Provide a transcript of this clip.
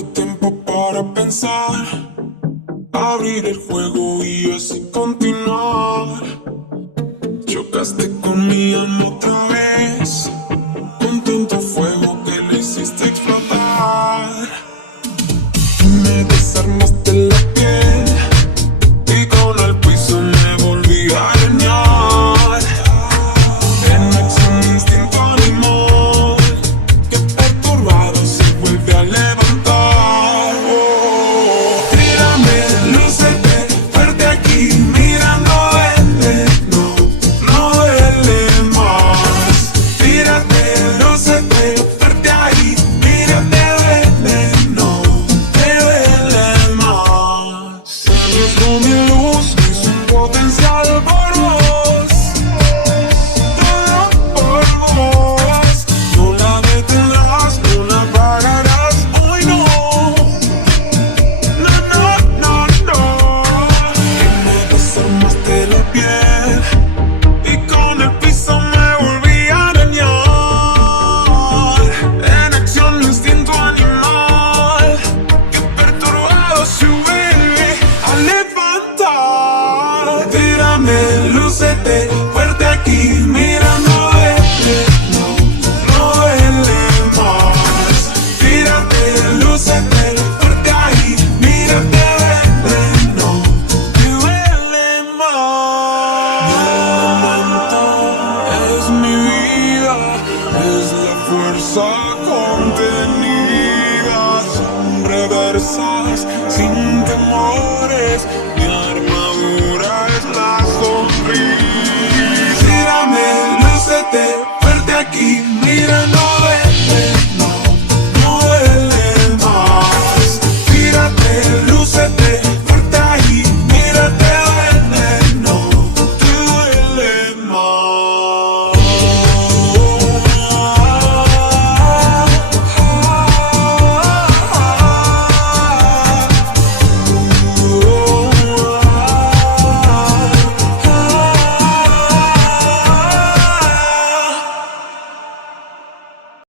Date tiempo para pensar, abrir el juego y así continuar. Chocaste con mi alma otra vez, con tanto fuego que le hiciste explotar. Me desarmaste la piel y con el piso me volví a arañar. En acción mi instinto animal, que perturbado se vuelve a levantar. Tírame, lúcete, fuerte aquí, mira, no duele, no duele más. Tírate, lúcete, fuerte ahí, mira, te duele, no te duele más. Sabes con mi luz, es un potencial por vos, todo por vos. No la detendrás, no la apagarás, hoy no. No, no, no, no. Que me desarmaste la piel y con el piso me volví a arañar. En acción mi instinto animal, que perturbado se vuelve a levantar. Tírame, lúcete, fuerte aquí, mira, no duele, no duele más. Tírate, lúcete, fuerte ahí, mira, te duele, no te duele más. Mi elemento es mi vida, es la fuerza contenida. Son reversas, sin temores, mi armadura es la sonrisa. Tírame, lúcete, fuerte aquí, mira, no